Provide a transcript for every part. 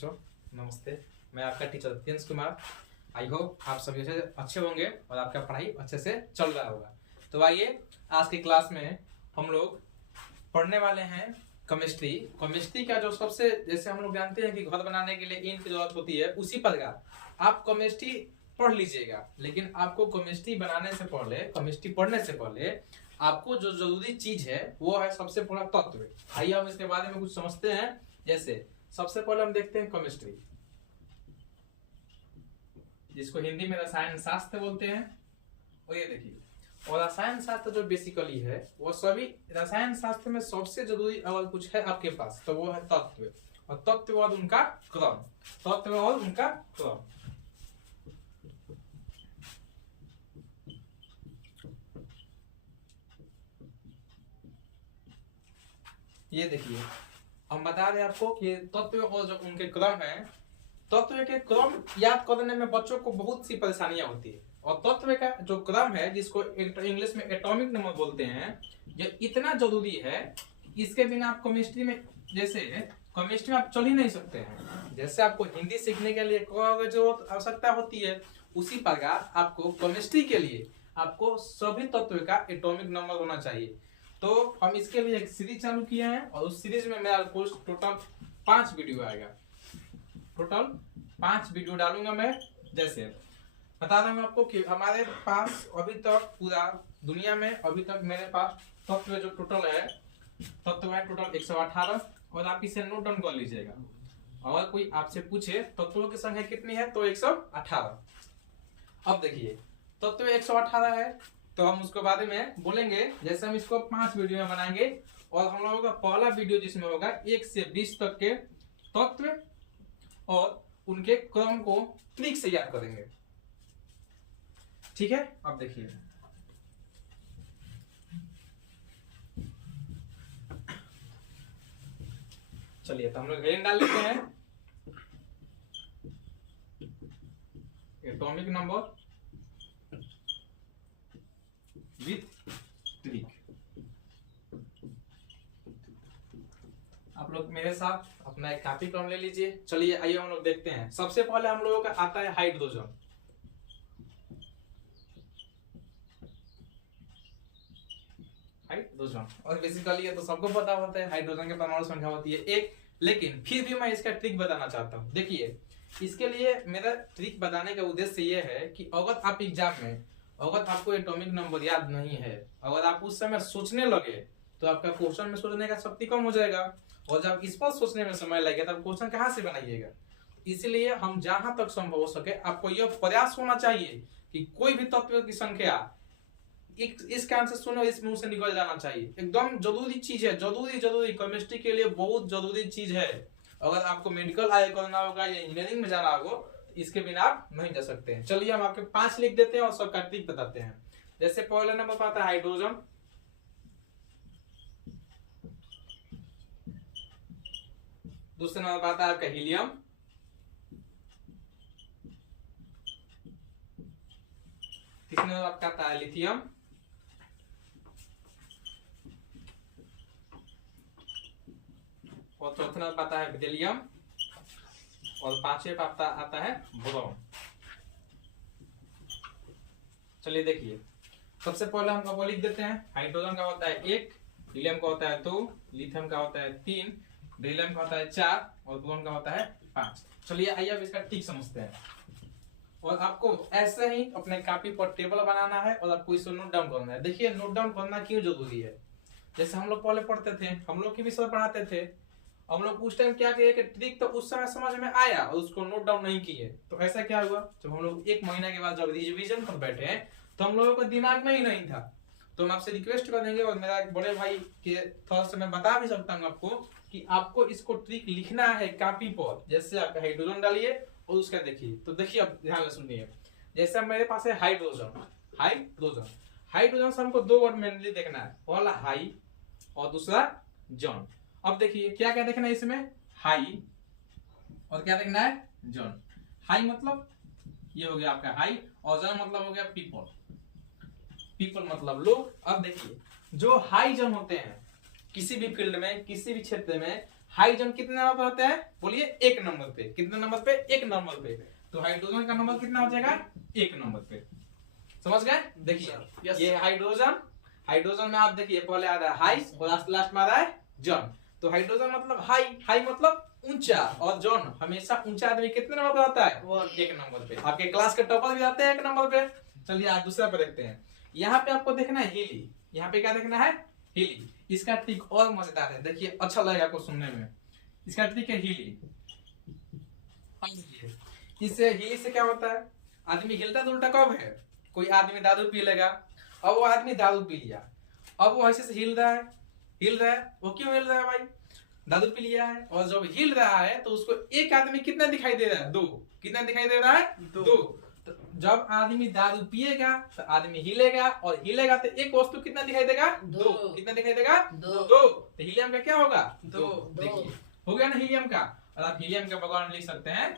बच्चों, नमस्ते। मैं आपका teacher Prince Kumar. I hope आप सभी अच्छे होंगे और आपका पढ़ाई अच्छे से चल रहा होगा। तो आइए आज की क्लास में हम लोग पढ़ने वाले हैं केमिस्ट्री। केमिस्ट्री का जो सबसे, जैसे हम लोग जानते हैं कि घर बनाने के लिए ईंट की जरूरत होती है, उसी प्रकार आप केमिस्ट्री पढ़ लीजिएगा। लेकिन आपको केमिस्ट्री बनाने से पहले, केमिस्ट्री पढ़ने से पहले आपको जो जरूरी चीज है वो है सबसे बड़ा तत्व। आइए हम इसके बारे में कुछ समझते हैं। जैसे सबसे पहले हम देखते हैं केमिस्ट्री, जिसको हिंदी में रसायन शास्त्र बोलते हैं। और ये देखिए, और रसायन शास्त्र जो बेसिकली है वो सभी रसायन शास्त्र में सबसे जरूरी अगर कुछ है आपके पास तो वो है तत्व, और तत्व और उनका क्रम, तत्व और उनका क्रम। ये देखिए, हम बता रहे हैं आपको कि तत्व और जो उनके क्रम है, तत्व के क्रम याद करने में बच्चों को बहुत सी परेशानियां होती है। और तत्व का जो क्रम है, जिसको इंग्लिश में एटॉमिक नंबर बोलते हैं, ये इतना जरूरी है, इसके बिना आप केमिस्ट्री में, जैसे केमिस्ट्री में आप चल ही नहीं सकते हैं। जैसे आपको हिंदी सीखने के लिए जरूरत आवश्यकता होती है, उसी प्रकार आपको केमिस्ट्री के लिए आपको सभी तत्व का एटॉमिक नंबर होना चाहिए। तो हम इसके लिए एक सीरीज चालू किए हैं, और उस सीरीज में मेरा कोर्स टोटल 5 वीडियो आएगा। टोटल 5 वीडियो डालूंगा मैं। जैसे बता दूंगा आपको कि हमारे पास अभी तक पूरा दुनिया में अभी तक मेरे पास तत्व जो टोटल है, तत्व है टोटल 118। और आप इसे नोट डाउन कर लीजिएगा। अगर कोई आपसे पूछे तत्वों की संख्या कितनी है तो 118। अब देखिए, तत्व 118 है तो हम उसके बारे में बोलेंगे। जैसे हम इसको 5 वीडियो में बनाएंगे, और हम लोगों का पहला वीडियो जिसमें होगा 1 से 20 तक के तत्व और उनके क्रम को ट्रिक से याद करेंगे। ठीक है, अब देखिए, चलिए तो हम लोग हेडिंग डाल लेते हैं, एटॉमिक नंबर विथ ट्रिक। आप लोग मेरे साथ अपना एक कॉपी कलम ले लीजिए। चलिए आइए हम लोग देखते हैं। सबसे पहले हम लोगों का आता है हाइड्रोजन। हाइड्रोजन, और बेसिकली ये तो सबको पता होता है, हाइड्रोजन के परमाणु संख्या होती है 1। लेकिन फिर भी मैं इसका ट्रिक बताना चाहता हूँ। देखिए, इसके लिए मेरा ट्रिक बताने का उद्देश्य ये है कि अगर आप एग्जाम में, अगर आपको एटॉमिक नंबर याद नहीं है, अगर आप उस समय सोचने लगे तो आपका क्वेश्चन में सोचने का शक्ति कम हो जाएगा, और जब इस पर सोचने में समय लगेगा तब क्वेश्चन कहाँ से बनाइएगा। इसलिए हम जहां तक संभव हो सके आपको यह प्रयास होना चाहिए कि कोई भी तत्व की संख्या इस कान से सुनो, इस मुंह से निकल जाना चाहिए। एकदम जरूरी चीज है, जरूरी केमिस्ट्री के लिए बहुत जरूरी चीज है। अगर आपको मेडिकल आगे करना होगा या इंजीनियरिंग में जाना होगा, इसके बिना आप नहीं जा सकते हैं। चलिए हम आपके 5 लिख देते हैं और सबका ट्रिक बताते हैं। जैसे पहले नंबर पर आता है हाइड्रोजन, दूसरे नंबर पर आता है आपका हीलियम, तीसरे नंबर पर आता है लिथियम, और चौथे नंबर पर आता है बेरिलियम, और 5वें पे आता है बोरॉन। चलिए देखिए, सबसे पहले हम वो लिख देते हैं। हाइड्रोजन का होता है 1, हीलियम का होता है 2, लिथियम का होता है 3, बेरिलियम का होता है 4, और बोरॉन का होता है 5। चलिए आइए अब इसका ट्रिक समझते हैं। और आपको ऐसे ही अपने कॉपी पर टेबल बनाना है और आपको इसे नोट डाउन करना है। देखिए, नोट डाउन करना क्यों जरूरी है। जैसे हम लोग पहले पढ़ते थे, हम लोग की भी सर पढ़ाते थे, हम लोग उस टाइम क्या किए कि ट्रिक तो उस समय समझ में आया और उसको नोट डाउन नहीं किए। तो ऐसा क्या हुआ, जब हम लोग 1 महीना के बाद जब रिवीजन पर बैठे तो हम लोगों को दिमाग में ही नहीं था। तो हम आपसे रिक्वेस्ट करेंगे, और मेरा एक बड़े भाई के थोड़ा सा मैं बता भी सकता हूँ आपको, कि आपको इसको ट्रिक लिखना है कॉपी पर। जैसे आप हाइड्रोजन डालिए और उसका देखिए, तो देखिए अब ध्यान से सुनिए। जैसे मेरे पास है हाइड्रोजन, हाइड्रोजन से हमको 2 वर्ड मेनली देखना है, पहला हाई और दूसरा जॉन। अब देखिए क्या क्या देखना है इसमें, हाई और क्या देखना है, जॉन। हाई मतलब ये हो गया आपका हाई, और जॉन मतलब हो गया पीपल, पीपल मतलब लोग। अब देखिए, जो हाई जॉन होते हैं किसी भी फील्ड में, किसी भी क्षेत्र में, हाइड्रोजन कितने नंबर पे होते हैं? बोलिए 1 नंबर पे। कितने नंबर पे? 1 नंबर पे। तो हाइड्रोजन का नंबर कितना हो जाएगा? 1 नंबर पे। समझ गए? देखिए ये हाइड्रोजन, हाइड्रोजन में आप देखिए पहले आ रहा है हाई और लास्ट में आ रहा है जन। तो हाइड्रोजन मतलब हाई, हाई मतलब ऊंचा, और जॉन हमेशा ऊंचा आदमी कितने नंबर पे आता है? 1 नंबर पे। आपके क्लास के टॉपर भी आते हैं 1 नंबर पे। चलिए आज दूसरा पे देखते हैं। यहाँ पे आपको देखना है हीली। यहाँ पे क्या देखना है? हीली। इसका ट्रिक और मजेदार है, देखिए अच्छा लगेगा आपको सुनने में। इसका ट्रिक है हीली। इससे हीली से क्या होता है? आदमी हिलता तो उल्टा कब है? कोई आदमी दारू पी लेगा, अब वो आदमी दारू पी लिया, अब वो ऐसे से हिल रहा है, हिल रहा है। वो क्यों हिल रहा है भाई? दारू पी लिया है। और जब हिल रहा है तो उसको एक आदमी कितना दिखाई दे रहा है? 2। कितना दिखाई दे रहा है? 2। तो जब आदमी दारू पिएगा तो आदमी हिलेगा, और हिलेगा तो एक वस्तु कितना दिखाई देगा? 2। कितना दिखाई देगा? 2। तो हीलियम का क्या होगा? 2। देखिए हो गया ना हीलियम का। और आप हीलियम का बगल लिख सकते हैं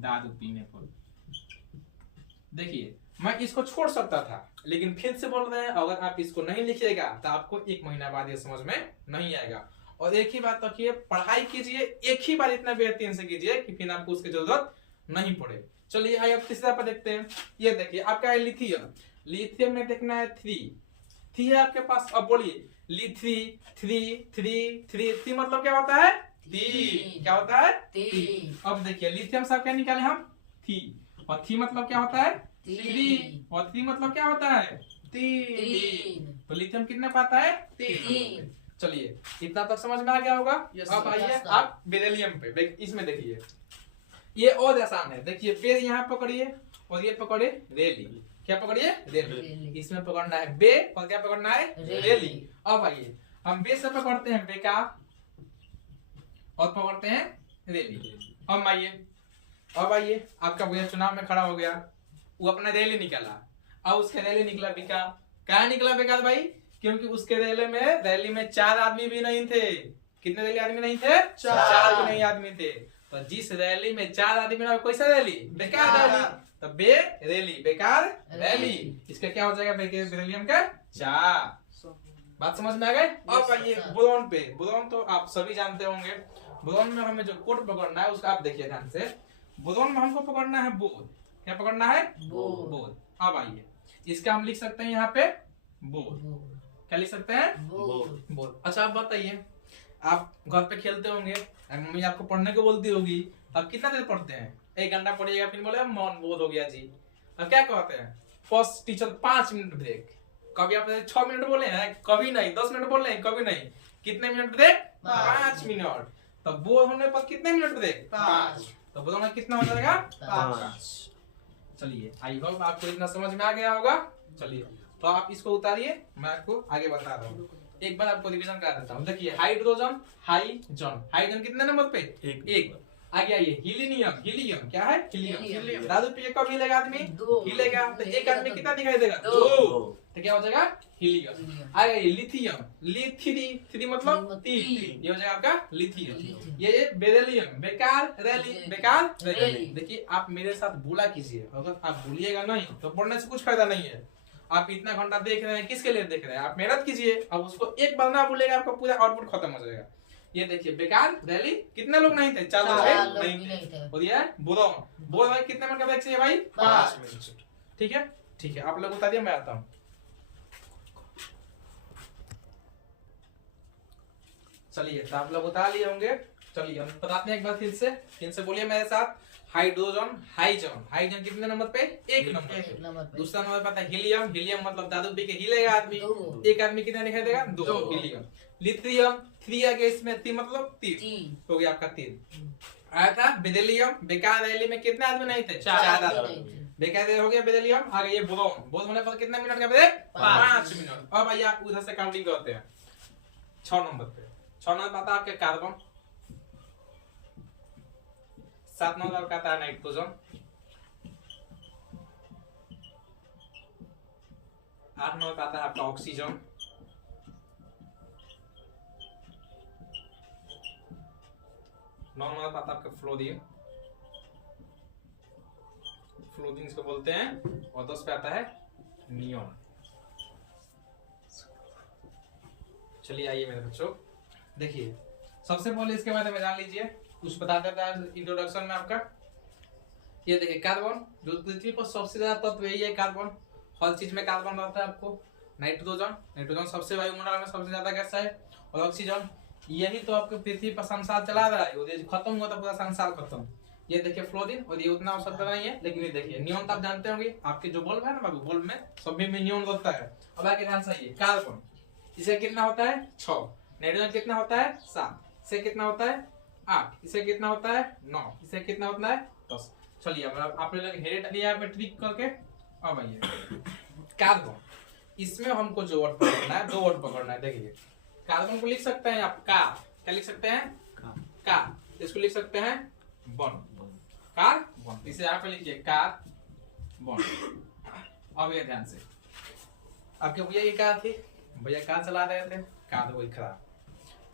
दारू पीने पर। देखिए मैं इसको छोड़ सकता था, लेकिन फिर से बोल रहे हैं अगर आप इसको नहीं लिखिएगा तो आपको 1 महीना बाद ये समझ में नहीं आएगा। और एक ही बात रखिए, पढ़ाई कीजिए एक ही बार इतना बेहतरीन से कीजिए कि फिर आपको उसकी जरूरत नहीं पड़े। चलिए आइए अब तीसरा पर देखते हैं। ये देखिए आपका है लिथियम। लिथियम में देखना है 3। 3 है आपके पास। अब बोलिए लिथी 3 मतलब क्या होता है? 3। क्या होता है? 3। अब देखिए लिथियम सब क्या निकाले हम? 3। और 3 मतलब क्या होता है? 3। और 3 मतलब क्या होता है? 3। तो लिथियम कितना पाता है? 3। चलिए इतना तक समझ में आ गया होगा। अब आइए आप बेरिलियम पे। इसमें देखिए ये और आसान है। देखिए बे यहाँ पकड़िए और ये पकड़े रेली। क्या पकड़िए? रेली। इसमें पकड़ना है बे और क्या पकड़ना है? रेली। अब आइए हम बे से पकड़ते हैं बेकार और पकड़ते हैं रेली। अब आइए आपका भैया चुनाव में खड़ा हो गया, वो अपना रैली निकाला। अब उसके रैली निकला बेकार। क्या निकला बेकार भाई? क्योंकि उसके रैली में 4 आदमी भी नहीं थे। कितने रैली आदमी नहीं थे? 4 भी नहीं आदमी थे। तो जिस रैली में 4 आदमी ना, कैसा रैली? बेकार रैली। तो बे रैली, बेकार रैली। इसका क्या हो जाएगा? बेरिलियम का 4। बात समझ में आ गए? अब आइए बोरॉन पे। बोरॉन तो आप सभी जानते होंगे। बोरॉन में हमें जो कोड पकड़ना है उसका आप देखिए ध्यान से। बोरॉन में हमको पकड़ना है बोर। क्या पकड़ना है? बोर। अब आइए इसका हम लिख सकते हैं यहाँ पे बोर। क्या लिख सकते हैं? बोर। अच्छा आप बताइए, आप घर पे खेलते होंगे, मम्मी आपको पढ़ने को बोलती होगी, आप कितना देर पढ़ते हैं? 1 घंटा पढ़िएगा, फिर बोले मन बोर हो गया जी। अब क्या कहते हैं? First teacher 5 minute break. कभी आपने 6 मिनट बोले हैं? कभी नहीं। 10 मिनट बोले हैं? कभी नहीं। कितने मिनट ब्रेक? 5 मिनट। तो बोर होने पर कितने मिनट ब्रेक? 5। तो बोलना कितना हो जाएगा? 5। चलिए आई होप आपको इतना समझ में आ गया होगा। चलिए तो आप इसको उतारिए, मैं आपको आगे बता रहा हूँ। एक बार आपको रिवीजन करा देता हूँ। देखिए हाइड्रोजन, हाइजन। हाइड्रोजन कितने नंबर पे? 1। आगे आइए हीलियम। हीलियम क्या है? हीलियम। दारू पी के कब हिलेगा आदमी? हिलेगा। तो एक आदमी कितना दिखाई देगा? 2। तो क्या हो जाएगा? हीलियम। आगे लिथियम। लिथी मतलब 3। ये हो जाएगा आपका लिथियम। ये बेरिलियम। बेकार रैली, बेकार रैली। देखिए आप मेरे साथ बोला कीजिए, अगर आप बोलिएगा नहीं तो पढ़ने से कुछ फायदा नहीं है। आप इतना घंटा देख रहे हैं, किसके लिए देख रहे हैं? आप मेहनत कीजिए। अब उसको एक बार ना बोलेगा, आपका पूरा आउटपुट खत्म हो जाएगा। ये देखिए बेकार रैली कितने लोग नहीं थे? 4 लोग नहीं थे। और ये बोरॉन। बोर भाई कितने मिनट का ब्रेक चाहिए भाई? 5 मिनट। ठीक है ठीक है, आप लोग बता दिए, मैं आता हूँ। चलिए तो आप लोग बता लिए होंगे। चलिए हम बताते हैं एक बार फिर से बोलिए मेरे साथ। Hydrogen, Huygens. हाइजन कितने नंबर पे? 1 नंबर पे। दूसरा नंबर पता है हीलियम। हीलियम मतलब दारू पी के हिलेगा आदमी। एक आदमी कितना दिखाई देगा? 2 हीलियम। लिथियम 3 आ गया इसमें, 3 मतलब 3 हो गया आपका 3। आया था बेरिलियम। बेकार रैली में कितने आदमी नहीं थे? 4 आदमी। बेकार हो गया बेरिलियम। आगे ये बोरॉन। बोरॉन होने पर कितने मिनट का ब्रेक? 5 मिनट। अब आइए आप उधर से काउंटिंग करते हैं। 6 नंबर पे। 6 नंबर पता है आपके कार्बन। 7 नंबर का आता है नाइट्रोजन। 8 नंबर का आता है आपका ऑक्सीजन। 9 नंबर का आता है आपका फ्लोरीन। फ्लोरीन इसको बोलते हैं। और 10 पे आता है नियॉन। चलिए आइए मेरे बच्चों, देखिए सबसे पहले इसके बारे में जान लीजिए, कुछ बता देता है इंट्रोडक्शन में आपका। ये देखिए कार्बन, जो पृथ्वी पर सबसे ज्यादा तत्व यही है कार्बन। हर चीज में कार्बन रहता है आपको। नाइट्रोजन सबसे वायुमंडल में सबसे ज्यादा गैस है। और ऑक्सीजन, यही तो आपके पृथ्वी पर संसार चला रहा है। ये खत्म हुआ तो पूरा संसार खत्म। ये देखिए फ्लोरीन, और ये उतना औसत नहीं है, लेकिन ये देखिए नियॉन तो आप जानते होंगे, आपके जो बल्ब है ना बाबू, बल्ब में सभी में नियॉन होता है। अब आगे ध्यान से, कार्बन इसे कितना होता है 6, नाइट्रोजन कितना होता है 7, इसे कितना होता है 8, इसे कितना होता है 9, इसे कितना होता है 10। चलिए अब आप लोग हेड लिया पे ट्रिक करके। अब आइए कार्बन, इसमें हमको जो वर्ड पकड़ना है, 2 वर्ड पकड़ना है। देखिए कार्बन को लिख सकते हैं आप का, क्या लिख सकते हैं का, इसको लिख सकते हैं बन, कार्बन, इसे यहाँ पे लिखिए कार्बन। अब ये ध्यान से, आपके भैया ये कार थी, भैया कार चला रहे थे, कार हो गई खराब,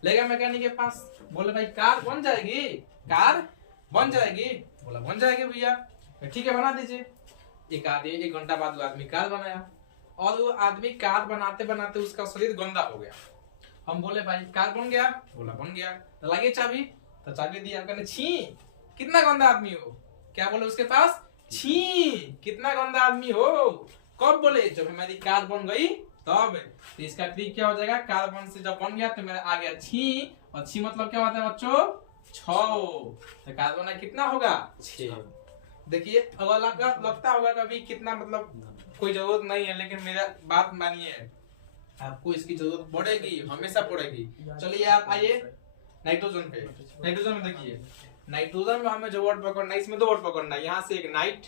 ले गए मैकेनिक के पास, बोले भाई कार बन जाएगी, कार बन जाएगी, बोला बन जाएगी भैया, ठीक है बना दीजिए। एक घंटा बाद वो आदमी कार बनाया, और वो आदमी कार बनाते बनाते उसका शरीर गंदा हो गया। हम बोले भाई कार बन गया, बोला बन गया, तो लाइए चाबी, तो चाबी दिया, कहने छी कितना गंदा आदमी हो, क्या बोले उसके पास, छी कितना गंदा आदमी हो। कब बोले, जब हमारी कार बन गई तब। तो इसका ट्रिक क्या हो जाएगा, कार्बन से जब बन गया तो मेरा आ गया छी, और छी मतलब क्या होता है बच्चों 6, तो कार्बन है कितना होगा 6। देखिए अगर लगता होगा कभी कितना मतलब कोई जरूरत नहीं है, लेकिन मेरा बात मानिए, आपको इसकी जरूरत पड़ेगी, हमेशा पड़ेगी। चलिए आप आइए नाइट्रोजन पे। नाइट्रोजन में देखिए, नाइट्रोजन में हमें जो वर्ड पकड़ना है, इसमें 2 वर्ड पकड़ना है। यहाँ से एक नाइट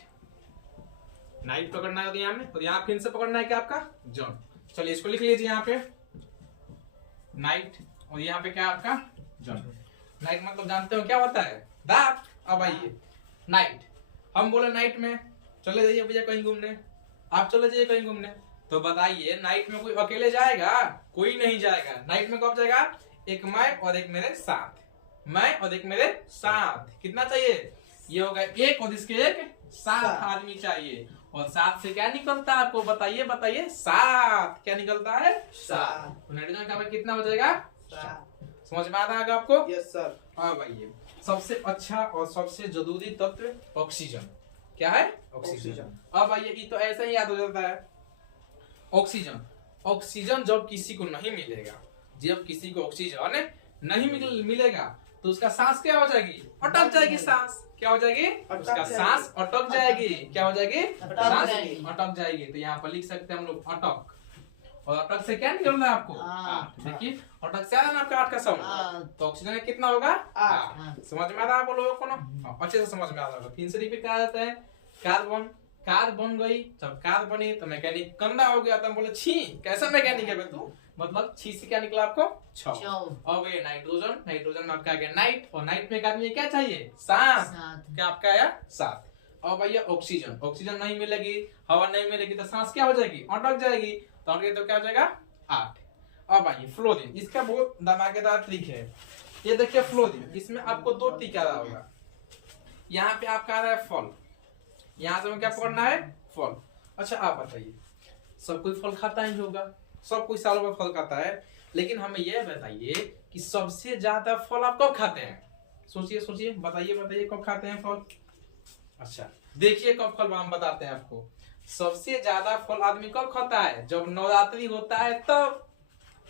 पकड़ना है यहाँ में, और यहाँ फिर से पकड़ना है क्या आपका जॉन। चलिए इसको लिख लीजिए यहाँ पे नाइट, और यहाँ पे क्या आपका जॉन। नाइट मतलब जानते हो क्या होता है, रात। अब आइए नाइट, हम बोले नाइट में चले जाइए भैया कहीं घूमने, आप चले जाइए कहीं घूमने, तो बताइए नाइट में कोई अकेले जाएगा, कोई नहीं जाएगा। नाइट में कब जाएगा, एक मैं और एक मेरे साथ, मैं और एक मेरे साथ, कितना चाहिए, ये होगा 1 और इसके एक 7 आदमी चाहिए। और 7 से क्या निकलता है आपको बताइए, बताइए 7 क्या निकलता है 7। नाइट्रोजन का कितना हो जाएगा 7। समझ में आ रहा है आपको? Yes sir. हाँ भाई, सबसे अच्छा और सबसे जरूरी तत्व ऑक्सीजन। क्या है, ऑक्सीजन। अब आइए ये तो ऐसा ही याद हो जाता है। ऑक्सीजन जब किसी को नहीं मिलेगा, जब किसी को ऑक्सीजन नहीं मिलेगा तो उसका सांस क्या हो जाएगी, अटक जाएगी सांस। क्या हो जाएगी, उसका सांस अटक जाएगी। क्या हो जाएगी, सांस अटक जाएगी। तो यहाँ पर लिख सकते हैं हम लोग अटक, और अटक से क्या निकल रहा है आपको 8। देखिए अटक से आ रहा है आपका 8 का साउंड, तो ऑक्सीजन कितना होगा 8। समझ में आ रहा है आप लोगों को ना, अच्छे से समझ में आ रहा होगा। फिर से रिपीट करा जाता है, कार्बन, कार बन गई, जब कार बनी तो मैकेनिक गंदा हो गया, तो हम बोले छी कैसा मैकेनिक है बे तू, मतलब छी से क्या निकला आपको 6। अब ये नाइट्रोजन में आपका आ गया नाइट, और नाइट में एक आदमी क्या चाहिए, सांस, क्या आपका आया 7। अब भैया ऑक्सीजन नहीं मिलेगी, हवा नहीं मिलेगी, तो सांस क्या हो जाएगी, अटक जाएगी, तो क्या हो जाएगा 8। अब आइए फ्लोरीन, इसका बहुत धमाकेदार ट्रिक है। ये देखिए फ्लोरीन, इसमें आपको 2 ट्रिक आ रहा होगा। यहाँ पे आपका आ रहा है फल, यहाँ से क्या पकड़ना है फल। अच्छा आप बताइए, सब कोई फल खाता ही होगा, सब कोई सालों में फल खाता है, लेकिन हमें यह बताइए कि सबसे ज्यादा फल आप कब खाते हैं, सोचिए बताइए कब खाते हैं फल। अच्छा देखिए कब फल हम बताते हैं आपको। सबसे ज्यादा फल आदमी कब खाता है, जब नवरात्रि होता है तब।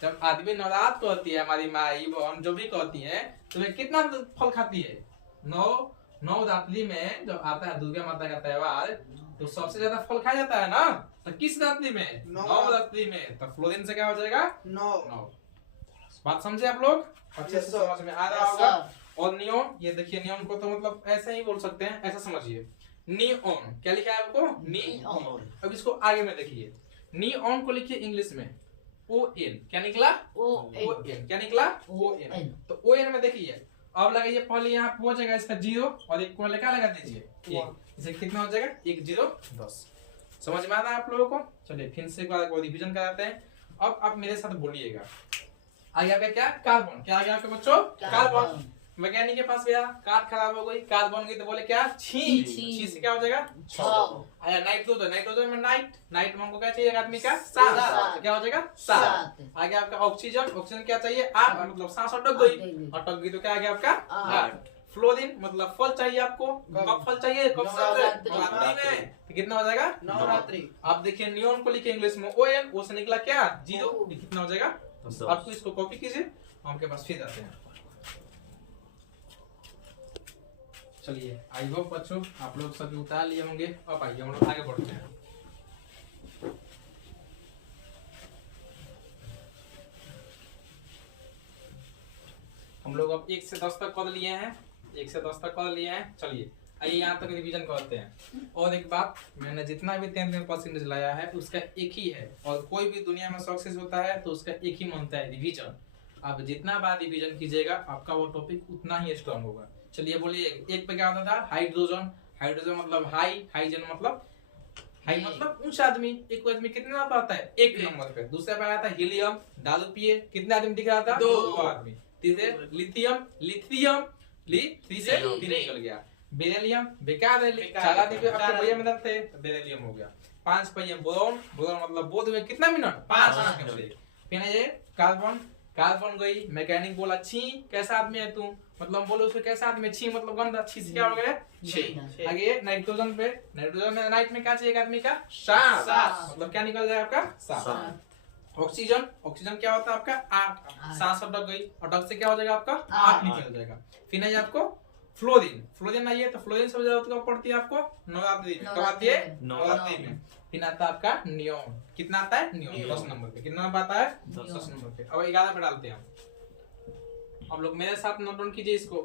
जब आदमी नवरात्र कहती है, हमारी माई बहन जो भी कहती है, तो वे कितना फल खाती है, नवरात्रि में जब आता है दुर्गा माता का त्योहार, तो सबसे ज्यादा फल खाया जाता है ना, तो किस रात्रि में, नवरात्रि में। तो फ्लोरीन से क्या हो जाएगा 9। बात समझे आप लोग, अच्छे से समझ में आ रहा होगा। और नियॉन, ये देखिए नियॉन को तो मतलब ऐसे ही बोल सकते हैं, ऐसा समझिए नियॉन, क्या लिखा है आपको नियॉन। अब इसको आगे में देखिए, नियॉन को लिखिए इंग्लिश में ON, क्या निकला ON, क्या निकला ON। तो ON में देखिए, अब लगाइए पहले यहाँ हो जाएगा इसका 0, और एक को क्या लगा दीजिए 1, इसे कितना हो जाएगा 1 0 10। समझ में आ रहा है आप लोगों को। चलिए फिर से एक बार रिवीजन कराते हैं। अब आप मेरे साथ बोलिएगा, आगे आपका क्या कार्बन, क्या आगे आपके बच्चों कार्बन। मैकेनिक के पास गया, कार खराब हो गई, कार बन गई तो बोले क्या छी, छी से क्या हो जाएगा छह। आया नाइट्रोजन में नाइट में हमको क्या चाहिए आदमी का सात, क्या हो जाएगा सात। आगे आपका ऑक्सीजन क्या चाहिए आठ, मतलब सांस अटक गई तो क्या आ गया आपका आठ। फ्लोरीन मतलब फल चाहिए आपको, कब फल चाहिए, कब नवरात्रि में, तो कितना हो जाएगा नवरात्रि। आप देखिए नियोन को लिखे इंग्लिश में ON, ओ से निकला क्या 0, कितना हो जाएगा। आपको इसको कॉपी कीजिए, हमके पास फिर आते हैं। चलिए आई होप बच्चों आप लोग सभी उतार लिए होंगे। अब आइए हम लोग आगे बढ़ते हैं। हम लोग अब 1 से 10 तक पढ़ लिए हैं, 1 से 10 तक पढ़ लिए हैं। चलिए आइए यहाँ तक रिवीजन करते हैं। और एक बात, मैंने जितना भी 10 में परसेंटेज लाया है उसका एक ही है, और कोई भी दुनिया में सक्सेस होता है तो उसका एक ही मानता है, रिवीजन। आप जितना बार रिवीजन कीजिएगा आपका वो टॉपिक उतना ही स्ट्रांग होगा। चलिए बोलिए, एक पे क्या होता था हाइड्रोजन, हाइड्रोजन मतलब हाइजन मतलब हाई मतलब ऊंचा आदमी, एक आदमी कितने नंबर पे आता है 1 नंबर पे। दूसरा पे आया था हीलियम, दारू पिए, कितने आदमी दिख रहा था 2 आदमी। तीसरे लिथियम से 3 निकल गया। बेरिलियम बेकार है, 4 आदमी पे आपके भैया में थे, बेरिलियम हो गया। 5 पे ये बोरॉन मतलब बोध में कितना मिनट 5 मिनट। फिर ये कार्बन गई, मैकेनिक बोला छी कैसा आदमी है तू, मतलब बोलो उसको कैसा आदमी, छी मतलब गंदा, छी से क्या हो गया छी। आगे नाइट्रोजन में नाइट में क्या चाहिए आदमी का सांस, मतलब क्या निकल जाएगा आपका सांस। ऑक्सीजन क्या होता है आपका 8, सांस अटक गई, अटक से क्या हो जाएगा आपका 8 निकल जाएगा। फिर नहीं आपको फ्लोरीन आइए, तो फ्लोरीन सबसे ज्यादा पड़ती है आपको नवरात्रि में, कब आती है नवरात्रि में। फिर आता है आपका नियोन, कितना आता है नियोन 10 नंबर पे, कितना नंबर आता है 10 नंबर पे। अब 11 पे डालते हैं हम। अब लोग मेरे साथ नोट डाउन कीजिए इसको।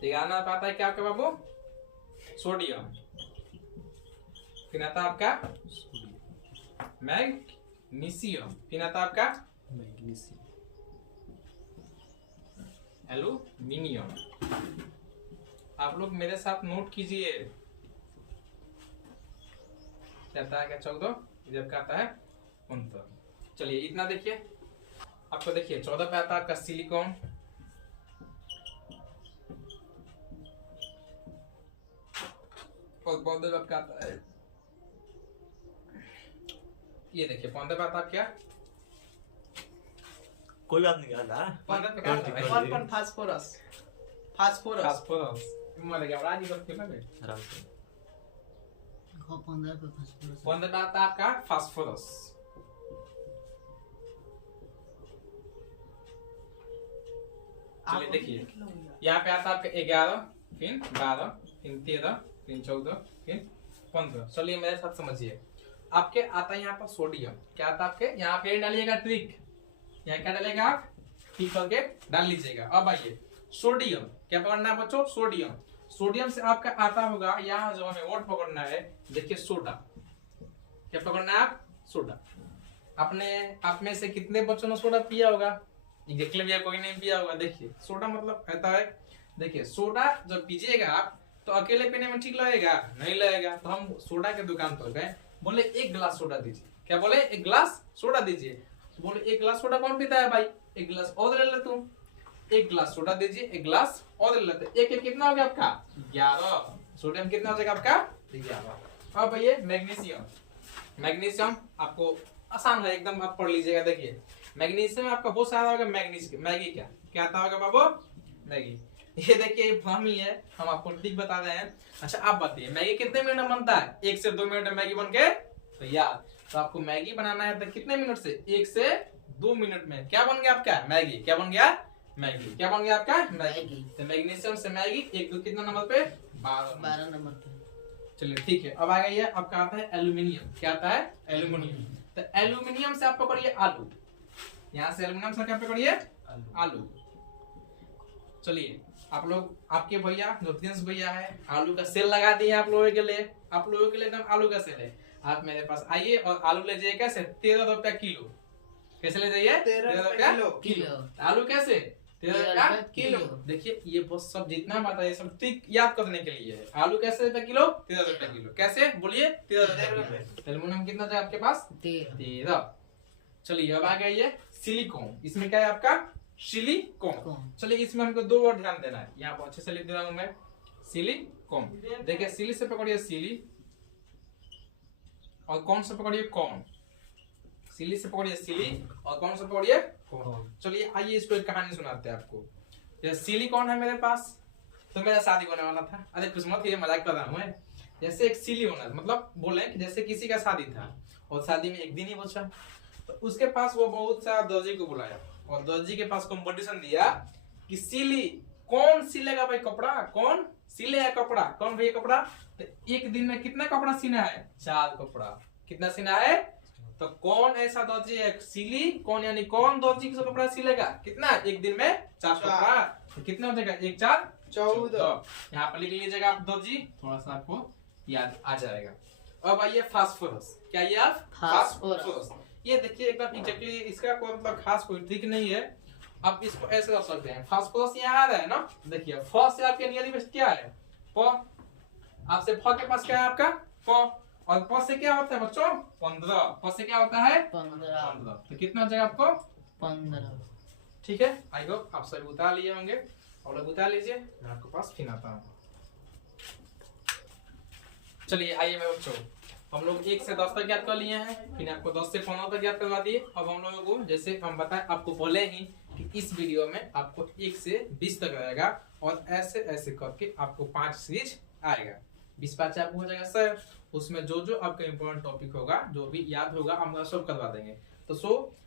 11 पे आता है क्या आपका बाबू सोडियम। फिर आता है आपका मैग्नीशियम, फिर आता है आपका एल्यूमिनियम। आप लोग मेरे साथ नोट कीजिए। कहता है क्या 14, जब का आता है 69। चलिए इतना देखिए, आपको देखिए 14 पे आता है आपका सिलिकॉन, और 15 पे आपका आता है ये देखिए 15 पे आता है क्या, कोई बात नहीं आता 15 पे क्या आता है कार्बन फास्फोरस मर गया राजी बस क्यों ना बे आराम से। 15 पे फास्फोरस 15 पे आता है आपका फास्फोरस। चलिए देखिए यहाँ पे आता है आपका 11, फिर 12, फिर 13, फिर 14, फिर 15। चलिए मेरे साथ समझिए, आपके आता है यहाँ पर सोडियम, क्या आता है आपके यहाँ पे डालिएगा ट्रिक, यहाँ क्या डालेगा आप ठीक करके डाल लीजिएगा। अब आइए सोडियम, क्या पकड़ना है बच्चों सोडियम से आपका आता होगा यहाँ जो हमें वर्ड पकड़ना है, देखिए सोडा, क्या पकड़ना है आप सोडा। अपने आप में से कितने बच्चों ने सोडा पिया होगा, देख लीजिए कोई नहीं पिया होगा। देखिए सोडा मतलब कहता है, देखिए सोडा जब पीजिएगा आप तो अकेले पीने में ठीक लगेगा नहीं लगेगा। तो हम सोडा के दुकान पर गए, बोले 1 गिलास सोडा दीजिए, क्या बोले 1 गिलास सोडा दीजिए। तो बोले 1 गिलास सोडा कौन पीता है भाई, 1 गिलास और ले ले तुम, 1 गिलास सोडा दीजिए, 1 गिलास और ले लेते। एक कितना हो गया आपका 11, सोडियम कितना हो जाएगा आपका 11। अब भैया मैग्नीशियम आपको आसान है एकदम, आप पढ़ लीजिएगा। देखिए मैग्नीशियम आपका बहुत सारा होगा, मैगी क्या आता होगा बाबू मैगी। ये देखिए फहमी है, हम आपको ठीक बता रहे हैं। अच्छा आप बताइए मैगी कितने मिनट में बनता है, 1 से 2 मिनट में मैगी बन के तैयार। तो आपको मैगी बनाना है तो कितने मिनट से 1 से 2 मिनट में क्या बन गया आपका मैगी, क्या बन गया मैगी, क्या बन गया आपका मैगी। तो मैग्नीशियम से मैगी 1 2 कितना नंबर पे 12 नंबर पे। चलिए ठीक है, अब आ गई है आपका आता है एल्यूमिनियम, क्या आता है एल्यूमिनियम। तो एल्यूमिनियम से आप पकड़िए आलू, यहाँ से एल्यूमिनियम से क्या पकड़िए आलू। चलिए आप लोग आपके भैया जो प्रिंस भैया है आलू का सेल लगा दिए आप लोगों के लिए, एकदम आलू का सेल है। आप मेरे पास आइए और आलू ले जाइए कैसे 13 रुपया किलो, कैसे ले जाइए 13 रुपया किलो। आलू कैसे 13 रुपया किलो। देखिए ये बहुत सब जितना बात है ये सब ट्रिक याद करने के लिए है। आलू कैसे रुपया किलो 13 रुपया किलो, कैसे बोलिए 13 रुपया किलो। एल्यूमिनियम कितना था आपके पास 13। चलिए अब आ गया ये सिलिकॉन। इसमें क्या है आपका सिलिकॉन। चलिए इसमें हमको दो वर्ड ध्यान देना है, यहाँ पर अच्छे से लिख दे रहा हूं मैं, सिलिकॉन। देखिए सिली से पकड़िए सिली, और कौन से पकड़िए कौन, सिली से पकड़िए सिली, और कौन से पकड़िए कौन। चलिए आइए इसको एक कहानी सुनाते हैं आपको। जैसे सिलिकॉन है मेरे पास, तो मेरा शादी होने वाला था। अरे कुछ मत, ये मजाक कर रहा हूँ मैं। जैसे एक सिली होना, मतलब बोले कि जैसे किसी का शादी था और शादी में एक दिन ही बचा, तो उसके पास वो बहुत सा दर्जी को बुलाया और दर्जी के पास कंपटीशन दिया कि सिली कौन सिलेगा भाई कपड़ा, कौन सिलेगा कपड़ा, कौन भैया कपड़ा। तो एक दिन में कितना कपड़ा सीना है, 4 कपड़ा। कितना सीना है, तो कौन ऐसा दर्जी है, सिली कौन, यानी कौन दर्जी का कपड़ा सिलेगा, कितना, एक दिन में 4 कपड़ा। तो कितना हो जाएगा, 1 4 14। यहाँ पर लिख लीजिएगा आप दर्जी, थोड़ा सा आपको याद आ जाएगा। अब आइए फास्फोरस। क्या ये आप, फास्फोरस। ये देखिए एकदम एग्जैक्टली इसका कोई मतलब खास कोई ट्रिक नहीं है, आप इसको ऐसे कर सकते हैं। फास्फोरस यहाँ आ रहा है ना, देखिए फ से आपके नियरली बेस्ट क्या है, प। आपसे फ के पास क्या है आपका प, और प से क्या होता है बच्चों 15। प से क्या होता है 15। तो कितना हो जाएगा आपको 15। ठीक है, आई होप आप सभी उतार लिए होंगे, और लोग उतार लीजिए, मैं आपके पास फिर आता हूँ। चलिए आइए मेरे बच्चों, हम लोग 1 से 10 तक याद कर लिए हैं, फिर आपको 10 से 15 तक याद करवा दिए। अब हम लोगों को जैसे हम बताएं आपको पहले ही कि इस वीडियो में आपको 1 से 20 तक रहेगा, और ऐसे ऐसे करके आपको 5 सीरीज आएगा। 20 5 आपको हो जाएगा सर, उसमें जो जो आपका इंपॉर्टेंट टॉपिक होगा, जो भी याद होगा, हम सब करवा देंगे। तो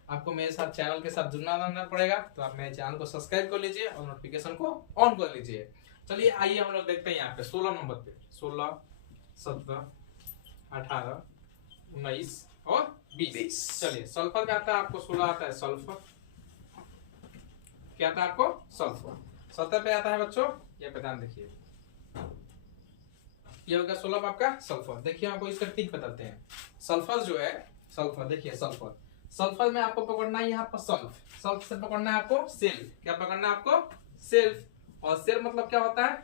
आपको मेरे साथ चैनल के साथ जुड़ना रहना पड़ेगा, तो आप मेरे चैनल को सब्सक्राइब कर लीजिए और नोटिफिकेशन को ऑन कर लीजिए। चलिए आइए हम लोग देखते हैं यहाँ पे 16 नंबर पे, 16 17 18 19 और 20। चलिए सल्फर क्या आता है आपको, 16 आता है सल्फर। क्या आता है आपको सल्फर। 17 पे आता है बच्चों, ये पे ध्यान देखिए, ये होगा 16 आपका सल्फर। देखिए आपको इसका ट्रिक बताते हैं। सल्फर जो है, सल्फर देखिए, सल्फर सल्फर में आपको पकड़ना है यहाँ पर सल्फ, सल्फ से पकड़ना है आपको सेल्फ। क्या पकड़ना है आपको सेल्फ, और सेल्फ मतलब क्या होता है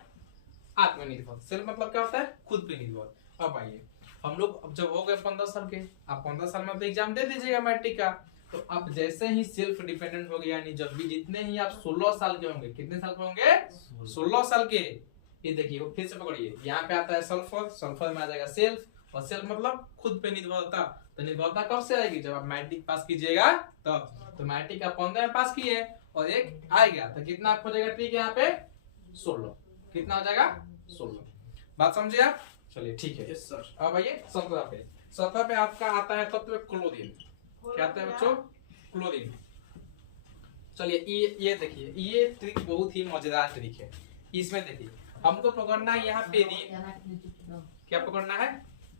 आत्मनिर्भर। सेल्फ मतलब क्या होता है खुद पे निर्भर। अब आइए हम लोग, अब जब हो गए 15 साल के, आप 15 साल में तो एग्जाम दे दीजिएगा मैट्रिक का, तो आप जैसे ही सेल्फ डिपेंडेंट हो गए, यानी जब भी जितने ही आप 16 साल के होंगे, कितने साल के होंगे 16 साल के, ये देखिए वो फिर से पकड़िए, यहाँ पे आता है सल्फर, सल्फर में आ जाएगा सेल्फ, और सेल्फ मतलब खुद पे निर्भरता। तो निर्भरता कब से आएगी, जब आप मैट्रिक पास कीजिएगा तब। तो मैट्रिक आप 15 में पास किए और एक आ गया, तो कितना आपको हो जाएगा ठीक है यहाँ पे 16। कितना हो जाएगा 16। बात समझे आप, चलिए ठीक है। Yes sir. अब आइए 17 पे, 17 पे आपका आता है तत्व क्लोरीन। क्या आता है बच्चों क्लोरीन। चलिए ये देखिए, ये ट्रिक बहुत ही मजेदार ट्रिक है। इसमें देखिए हमको पकड़ना है यहाँ पे रीन। क्या पकड़ना है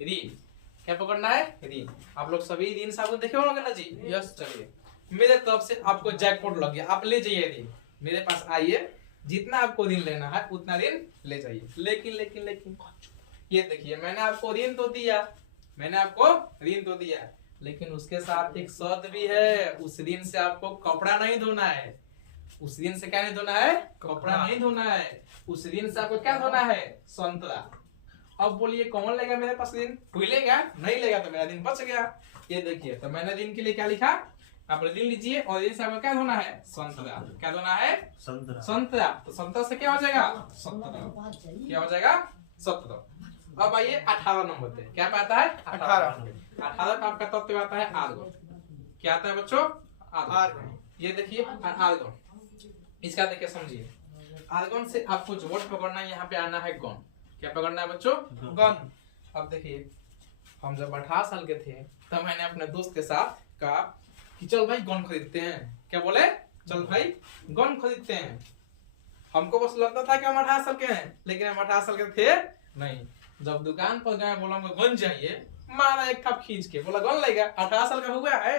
रीन, क्या पकड़ना है रीन। आप लोग सभी रीन साबुन देखे होंगे ना जी। यस। चलिए मेरे तरफ से आपको जैकपॉट लग गया, आप ले जाइए रीन, मेरे पास आइए, जितना आपको ऋण लेना है उतना ऋण ले जाइए। लेकिन लेकिन लेकिन ये देखिए, मैंने आपको ऋण तो दिया, मैंने आपको ऋण तो दिया, लेकिन उसके साथ एक शर्त भी है। उस ऋण से आपको कपड़ा नहीं धोना है। उस ऋण से क्या नहीं धोना है, कपड़ा नहीं धोना है। उस ऋण से आपको क्या धोना है, संतरा। अब बोलिए कौन लेगा मेरे पास ऋण, कोई लेगा नहीं, लेगा तो मेरा ऋण बच गया। ये देखिए, तो मैंने ऋण के लिए क्या लिखा, आप ऋण लीजिए और ऋण से आपको क्या धोना है, संतरा। क्या धोना है, संतरा। तो संतरा से क्या हो जाएगा 17। क्या हो जाएगा 17। अब आइए 18 नंबर पे, क्या आता है 18 का आपका तत्व आता है आर्गन। क्या आता है बच्चों आर्गन। ये देखिए आर्गन, इसका देखिए समझिए, आर्गन से आपको जो वर्ड पकड़ना है, यहाँ पे आना है गन। क्या पकड़ना है बच्चों, गन। अब देखिए हम जब 18 साल के थे तब मैंने अपने दोस्त के साथ कहा कि चल भाई गन खरीदते हैं। क्या बोले, चल भाई गन खरीदते हैं। हमको बस लगता था कि हम 18 साल के हैं, लेकिन हम 18 साल के थे नहीं। जब दुकान पर गए, बोला हमको गन चाहिए, मारा एक कप खींच के, बोला गन लेगा। 18 साल का हुआ है,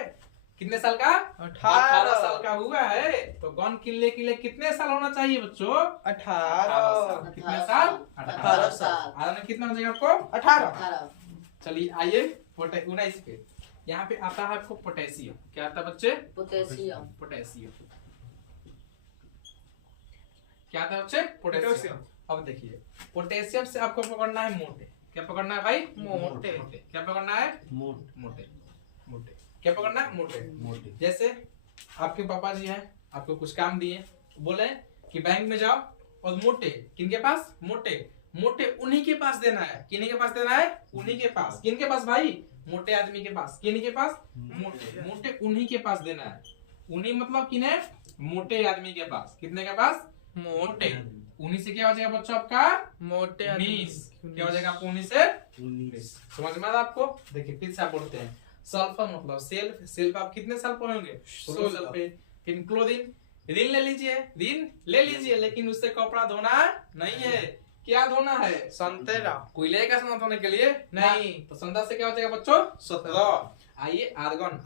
कितने साल का 18 साल का हुआ है। तो गन किले कितने साल होना चाहिए बच्चों, 18। कितने साल 18 साल। कितना हो जाएगा आपको 18। चलिए आइए 19 पे, यहाँ पे आता है आपको पोटेशियम। क्या आता है बच्चे, पोटेशियम। पोटेशियम क्या आता है बच्चे, पोटेशियम। अब देखिए पोटेशियम से आपको पकड़ना है मोटे। क्या पकड़ना है भाई, मोटे। क्या पकड़ना है, मोटे। मोटे। क्या पकड़ना है, मोटे। जैसे आपके पापा जी हैं, आपको कुछ काम दिए, बोले कि बैंक में जाओ और मोटे, किनके पास? मोटे, मोटे उन्हीं के पास देना है। किन्हीं के पास देना है? उन्हीं के पास। किनके पास भाई? मोटे आदमी के पास। किन्हीं के पास? मोटे, मोटे उन्हीं के पास देना है। उन्हीं मतलब किन्हें? मोटे आदमी के पास। कितने के पास? मोटे। उन्हीं से क्या हो जाएगा बच्चों आपका? मोटे 19। क्या हो जाएगा आपको? 19 से 19। समझ में आया आपको? देखिए फिर से आप बोलते हैं सल्फर मतलब सेल्फ, सेल्फ आप कितने साल पढ़ोगे? 16 साल पे। फिर क्लोथिंग, ऋण ले लीजिए, ऋण ले लीजिए, लेकिन उससे कपड़ा धोना नहीं है। क्या धोना है? संतरा। कोई लेगा संतरा धोने के लिए? नहीं। तो संतरा से क्या हो जाएगा बच्चों? 17। आइए आर्गन,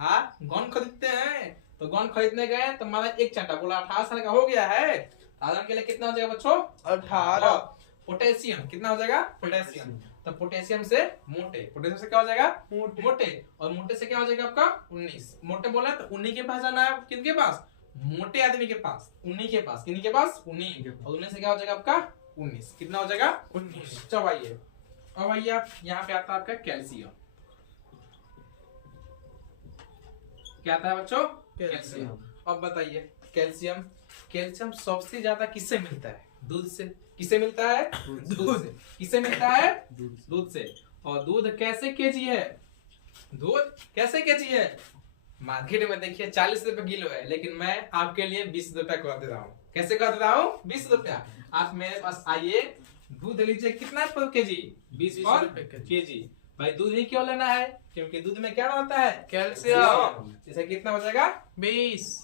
गन खरीदते हैं, तो गन खरीदने गए तो हमारा एक चाटा बोला 18 साल का हो गया है। आर्गन के लिए कितना हो जाएगा बच्चों? 18। पोटेशियम कितना हो जाएगा? पोटेशियम। तो पोटेशियम से मोटे, पोटेशियम से क्या हो जाएगा? मोटे। और मोटे से क्या हो जाएगा आपका? 19। मोटे बोला तो उन्हीं के पास जाना है। किनके पास? मोटे आदमी के पास। उन्हीं के पास। किन्हीं के पास? उन्हीं। और उन्हीं से क्या हो जाएगा आपका? 19। कितना हो जाएगा? 19। चलो आइए, अब आइए आप यहाँ पे आता है आपका कैल्शियम। क्या आता है बच्चों? कैल्शियम। अब बताइए कैल्शियम, कैल्शियम सबसे ज्यादा किससे मिलता है? दूध से। किससे मिलता है? दूध से। किससे मिलता है? दूध से। और दूध कैसे केजी है? दूध कैसे केजी है? मार्केट में देखिए 40 रुपए किलो है, लेकिन मैं आपके लिए 20 रुपए कर दे रहा हूँ। कैसे कर दे रहा हूँ? 20 रुपया। आप मेरे पास आइए, दूध लीजिए। कितना पर केजी? 20 रुपए केजी। भाई दूध ही क्यों लेना है? क्योंकि दूध में क्या रहता है? कैल्शियम। इसे कितना हो जाएगा? 20।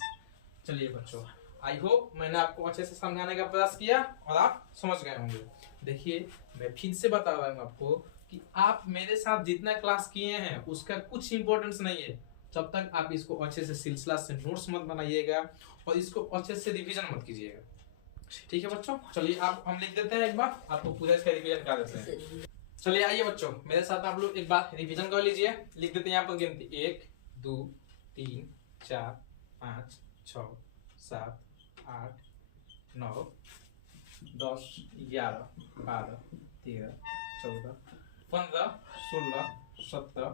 चलिए बच्चों, आई होप मैंने आपको अच्छे से समझाने का प्रयास किया और आप समझ गए होंगे। देखिए मैं फिर से बता रहा हूँ आपको कि आप मेरे साथ जितना क्लास किए हैं उसका कुछ इंपॉर्टेंस नहीं है जब तक आप इसको अच्छे से सिलसिला से नोट्स मत बनाइएगा और इसको अच्छे से रिवीजन मत कीजिएगा। ठीक है बच्चों, चलिए आप हम लिख देते हैं, एक बार आपको पूरा इसका रिवीजन करा देते हैं। चलिए आइए बच्चों, मेरे साथ आप लोग एक बार रिवीजन कर लीजिए। लिख देते हैं यहाँ पर गिनती 1 2 3 4 5 6 7 8 9 10 11 12 13 14 15 16 17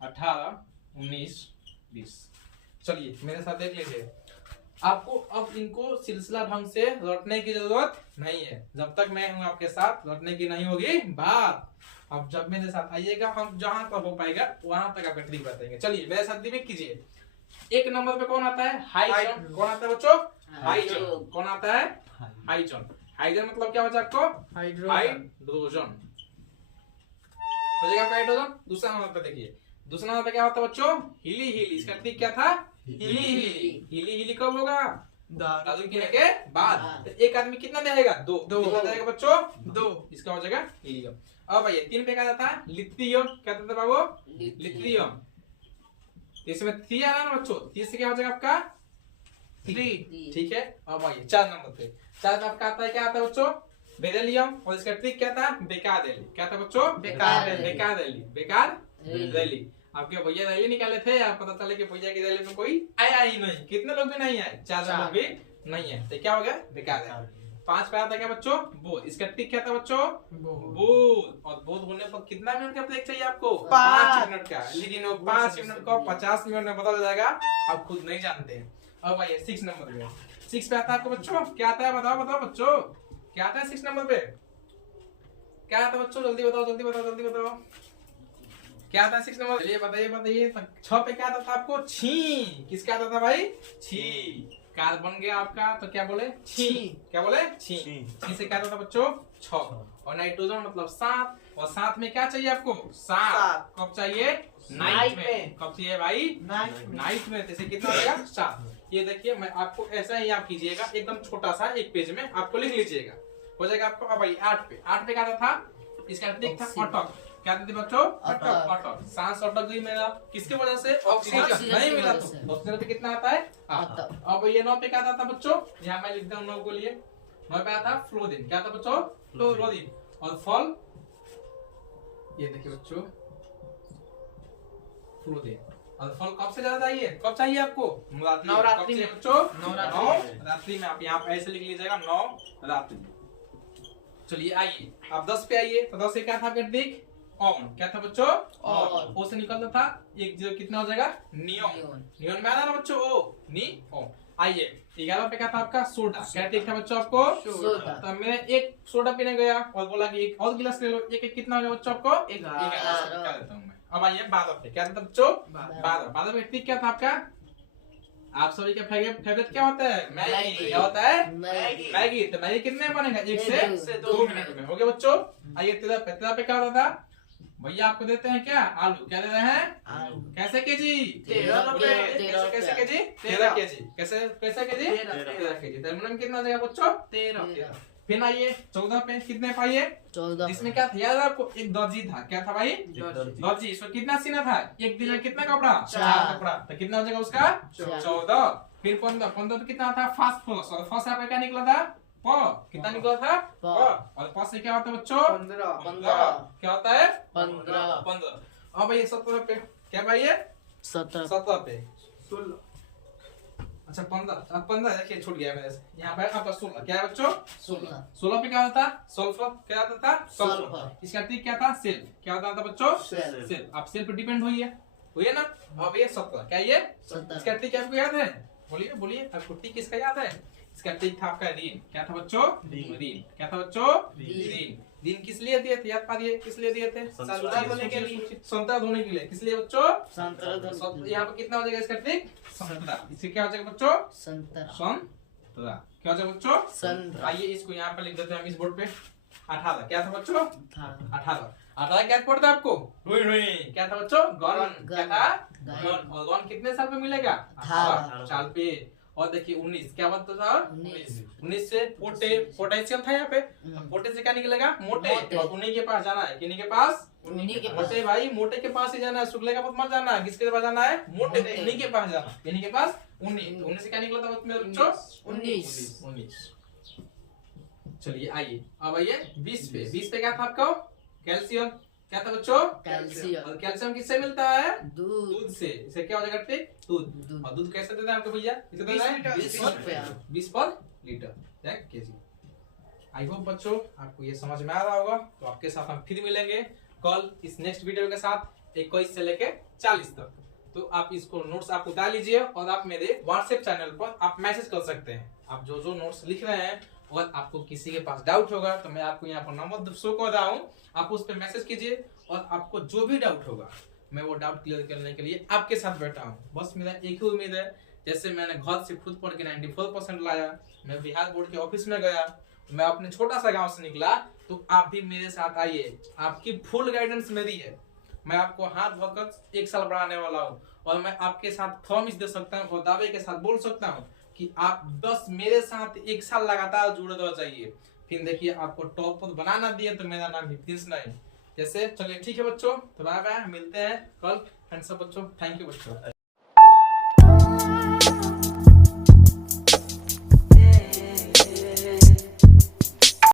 18 19 20। चलिए मेरे साथ देख लीजिए। आपको अब इनको सिलसिला ढंग से रटने की जरूरत नहीं है। जब तक मैं हूं आपके साथ रटने की नहीं होगी बात। अब जब मेरे साथ आइएगा, हम जहां तक हो पाएगा वहां तक आपका ट्रिक बताएंगे। चलिए मेरे साथ दिमाग कीजिए। एक नंबर पे कौन आता है? High jump. कौन आता है बच्चों? High jump. कौन आता है? High jump. हाई जंप मतलब क्या हो जाएगा आपको? हाइड्रोजन हो जाएगा आपका हाइड्रोजन। दूसरा नंबर पे देखिए, दूसरा नंबर पे क्या होता है बच्चों? हिली हिली। इसका ट्रिक क्या था? हिली हिली। हिली हिली कब होगा? दादू गिरने के बाद। तो एक आदमी कितना देगा? 2। कितना देगा बच्चों? 2। इसका हो जाएगा हीलियम। अब आइए 3 पे क्या था? लिथियम। क्या था बाबू? लिथियम। इसमें 3 आ रहा है ना बच्चों, 3 से क्या हो जाएगा आपका? 3। ठीक है। अब आइए 4 नंबर पे। 4 में आपका आता है, क्या आता है बच्चों? बेरिलियम। और इसका ट्रिक क्या था? बेकारेली। क्या था बच्चों? बेकारेली। बेकारेली। आपके भैया रैली निकाले थे, आप पता चले कि भैया की रैली में कोई आया ही नहीं। कितने लोग भी नहीं आए? 4 लोग भी नहीं है। तो क्या हो गया? बेकार है। 5 पे आता क्या बच्चों? बोध। इसका टिक क्या था बच्चों? बोध। और बोध होने पर कितना मिनट का ब्रेक चाहिए आपको? 5 मिनट का। लेकिन वो 5 मिनट को 50 मिनट में बदल जाएगा, आप खुद नहीं जानते हैं। अब आइए 6 नंबर पे। 6 पे आता है आपको बच्चों, क्या आता है? बताओ बताओ बच्चों, क्या आता है 6 नंबर पे? क्या आता है बच्चों? जल्दी बताओ जल्दी बताओ जल्दी बताओ, क्या आता है 6 नंबर? चलिए बताइए बताइए। 6 पे क्या आता था आपको? छी। किसका आता था भाई? छी। कार बन गया आपका, तो क्या बोले? छी। क्या बोले? छी। छी से क्या आता था बच्चों? 6। और नाइट्रोजन मतलब 7। और 7 में क्या चाहिए आपको? 7। कब चाहिए? नाइट में। कब चाहिए भाई? नाइट में। जैसे कितना हो जाएगा? 7। ये देखिए, मैं आपको ऐसा ही आप कीजिएगा, एकदम छोटा सा एक पेज में आपको लिख लीजिएगा, हो जाएगा आपको। अब भाई 8 पे। 8 पे क्या आता था? इसका ट्रिक था अटक। क्या थे बच्चों? अटक। सांस अटक गई मेरा, किसके वजह से? ऑक्सीजन नहीं मिला। तो ऑक्सीजन पे कितना आता है? 8। अब ये 9 पे क्या आता था बच्चों? यहाँ मैं लिखता हूँ 9 को लिए। 9 पे आता फ्लोरीन। क्या था बच्चों? फ्लोरीन। और फल, ये देखिए बच्चों, फ्लोरीन। और फल कब से ज्यादा चाहिए? कब चाहिए आपको? नवरात्रि में बच्चों। नवरात्रि में। आप यहाँ ऐसे लिख लीजिएगा, नवरात्रि। चलिए आइए आप 10 पे आइए। तो 10 से क्या था? ट्रिक ऑन, क्या था बच्चों? ऑन। ओ से निकलता था, एक जीरो कितना हो जाएगा? नियोन। नियोन में आना ना बच्चों, ओ नी ओ। आइए 11 पे क्या था आपका? सोडा। क्या ठीक था बच्चों आपको? सोडा। तो मैंने एक सोडा पीने गया और बोला कि एक और गिलास ले लो, एक एक कितना हो गया बच्चों आपको? 11 क्या देता हूं मैं। अब आइए 12 पे, क्या था बच्चों? 12 पे ठीक क्या था आपका? आप सभी का फेवरेट क्या होता है? मैगी। क्या होता है? मैगी। तो मैगी कितने में बनेगा? 1 से 2 मिनट में। हो गया बच्चों। आइए 13 पे क्या होता था? भैया आपको देते हैं क्या? आलू। क्या दे रहे हैं? आलू। कैसे केजी? 13 रुपए। कैसे केजी? 13 केजी। कैसे कैसे केजी? 13 केजी। तो एल्युमिनियम कितना देगा बच्चों? 13। फिर आइए 14 पे, कितने पाइए? 14। इसमें क्या था याद है आपको? एक दर्जी था। क्या था भाई? दर्जी। इसमें कितना सीना था? एक दिन में कितना कपड़ा? 4 कपड़ा। तो कितना हो जाएगा उसका? 14। फिर 15 पे कितना था? फास्फोरस। और फास्फोरस पे क्या निकला था? प। कितना निकला था? प। और प से क्या होता है बच्चों? 15। क्या होता है? 15। अब ये 17 पे क्या भाई? ये 17 पे 16। अच्छा 15 देखिए छूट गया मेरे से। यहाँ पे आपका 16 क्या है बच्चों? 16 पे क्या होता था? सल्फर। क्या होता था? सल्फर। इसका ठीक क्या था? सेल्फ। क्या होता था बच्चों? सेल्फ। आप सेल्फ पे डिपेंड हुई है ना। अब ये 17 क्या? ये 17। इसका ठीक आपको याद है? बोलिए बोलिए, आपको ठीक किसका याद है? इसका ठीक था आपका रीन। क्या था बच्चों? रीन। क्या था बच्चों? रीन। रीन किस लिए दिए थे? याद पाइए, किस लिए दिए थे? संतरा धोने के लिए। संतरा धोने के लिए। किस लिए बच्चों? यहाँ पे कितना हो जाएगा इसका ठीक? संतरा। इससे क्या हो जाएगा बच्चों? संतरा। क्या हो जाएगा बच्चों? संतरा। आइए इसको यहाँ पे लिख देते हैं हम इस बोर्ड पे। 18 क्या था बच्चों? 18 क्या पढ़ता है आपको? रुई। क्या था बच्चों? गन। क्या था? गन। और गन कितने साल पे मिलेगा? 18 साल पे। और देखिए 19 क्या बनता था? 19 से पोटेशियम था यहाँ पे। पोटे से क्या निकलेगा? मोटे। और उन्हीं के पास जाना है। किन्हीं के पास? मोटे भाई, मोटे के पास ही जाना है। शुक्ले का पास मत जाना है। किसके पास जाना है? मोटे। उन्हीं के पास जाना। किन्हीं के पास? 19 से क्या निकला था मेरे बच्चों? 19। चलिए आइए अब आइए 20 पे। 20 पे क्या था आपको? कैल्शियम। क्या था बच्चों? कैल्शियम। और कैल्शियम किससे मिलता है? दूध से। इसे क्या हो जाएगा? दूध। और दूध कैसे देते हैं आपको भैया? 20 पर लीटर केजी। आई होप बच्चों आपको ये समझ में आ रहा होगा। तो आपके साथ हम फिर मिलेंगे कल इस नेक्स्ट वीडियो के साथ 21 से लेके 40 तक। तो आप इसको नोट्स आप उतार लीजिए और आप मेरे व्हाट्सएप चैनल पर आप मैसेज कर सकते हैं। आप जो नोट्स लिख रहे हैं, अगर आपको किसी के पास डाउट होगा तो मैं आपको यहाँ पर नंबर शो कर रहा हूँ, आप उस पर मैसेज कीजिए और आपको जो भी डाउट होगा मैं वो डाउट क्लियर करने के लिए आपके साथ बैठा हूँ। बस मेरा एक ही उम्मीद है, जैसे मैंने घर से खुद पढ़ के 94% लाया, मैं बिहार बोर्ड के ऑफिस में गया, मैं अपने छोटा सा गांव से निकला, तो आप भी मेरे साथ आइए। आपकी फुल गाइडेंस मेरी है। मैं आपको हाथ धोकर 1 साल बढ़ाने वाला हूँ और मैं आपके साथ प्रॉमिस दे सकता हूँ और दावे के साथ बोल सकता हूँ कि आप बस मेरे साथ 1 साल लगातार जुड़े रह जाइए। फिर देखिए आपको टॉप पर बनाना दिए तो मेरा नाम भी प्रिंस नहीं। जैसे चलिए ठीक है बच्चों, तो बाय बाय, मिलते हैं कल। हैंड्स अप बच्चों, थैंक यू बच्चों।